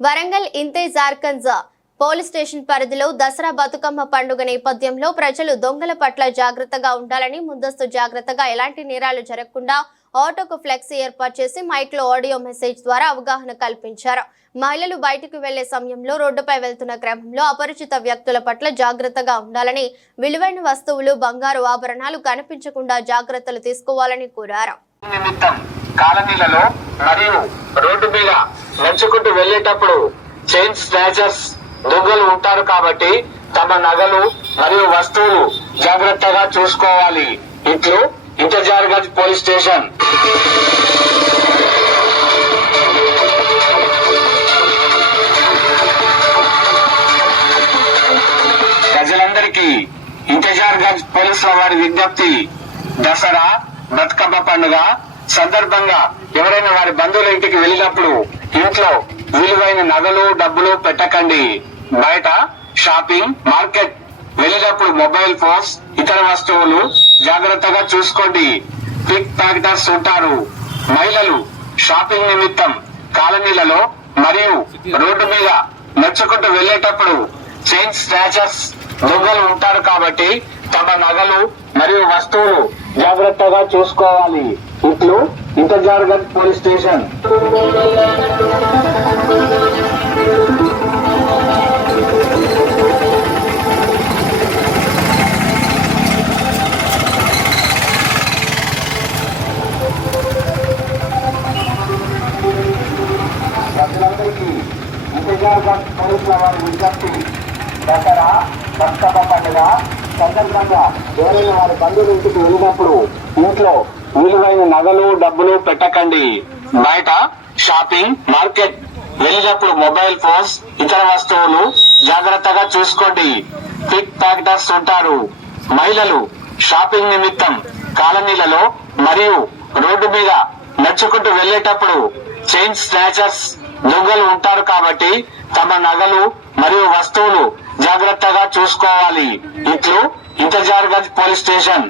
వరంగల్ ఇంతే జార్కంజ్ police station పరిధిలో దసరా బతుకమ్మ పండుగ నేపథ్యంలో ప్రజలు దొంగల పట్ల జాగ్రత్తగా ఉండాలని ముందస్తు జాగ్రత్తగా ఎలాంటి నేరాలు జరగకుండా ఆటోకు ఫ్లెక్సీ ఏర్పాటు చేసి మైక్లో ఆడియో మెసేజ్ ద్వారా అవగాహన కల్పించారు. మహిళలు బయటకు వెళ్ళే సమయంలో రోడ్డుపై వెళ్తున్న క్రమంలో అపరిచిత వ్యక్తుల పట్ల జాగ్రత్తగా ఉండాలని విలువైన వస్తువులు బంగారు ఆభరణాలు కనిపించకుండా జాగ్రత్తలు తీసుకోవాలని కోరారు. కాలనీలలో మరియు రోడ్డు మీద నడుచుకుంటూ వెళ్ళేటప్పుడు చైన్ స్నాచర్స్ దొంగలు ఉంటారు కాబట్టి తమ నగలు మరియు వస్తువులు జాగ్రత్తగా చూసుకోవాలి. ఇట్లు ఇంటర్జార్గంజ్ పోలీస్ స్టేషన్. ప్రజలందరికీ ఇంటజార్గంజ్ పోలీసుల వారి విజ్ఞప్తి. దసరా బతుకమ్మ పండుగ సందర్భంగా ఎవరైనా వారి బంధువుల ఇంటికి వెళ్ళినప్పుడు ఇంట్లో విలువైన నగలు డబ్బులు పెట్టకండి. బయట షాపింగ్ మార్కెట్ వెళ్ళినప్పుడు మొబైల్ ఫోన్స్ ఇతర వస్తువులు జాగ్రత్తగా చూసుకోండి. పిక్ ప్యాకెటర్స్ ఉంటారు. మహిళలు షాపింగ్ నిమిత్తం కాలనీలలో మరియు రోడ్డు మీద నడుచుకుంటూ వెళ్ళేటప్పుడు చైన్ స్నాచర్స్ దొంగలు ఉంటారు కాబట్టి తమ నగలు మరియు వస్తువులు జాగ్రత్తగా చూసుకోవాలి. ఇట్లు ఇంతజార్గఢ్ పోలీస్ స్టేషన్. ప్రజలందరికీ ఇంటర్జార్గంజ్ పోలీసుల వారి విజ్ఞప్తి. దసరా బతుకమ్మ పండుగ సందర్భంగా ఎవరైనా వారి బంధువుల ఇంటికి వెళ్ళినప్పుడు ఇంట్లో విలువైన నగలు డబ్బులు పెట్టకండి. బయట షాపింగ్ మార్కెట్ వెళ్ళినప్పుడు మొబైల్ ఫోన్స్ ఇతర వస్తువులు జాగ్రత్తగా చూసుకోండి. పిక్ ప్యాకెటర్స్ ఉంటారు. మహిళలు షాపింగ్ నిమిత్తం కాలనీలలో మరియు రోడ్డు మీద నడుచుకుంటూ వెళ్ళేటప్పుడు చైన్ స్నాచర్స్ దొంగలు ఉంటారు కాబట్టి తమ నగలు మరియు వస్తువులు జాగ్రత్తగా చూసుకోవాలి. ఇట్లు ఇంతజార్గంజ్ పోలీస్ స్టేషన్.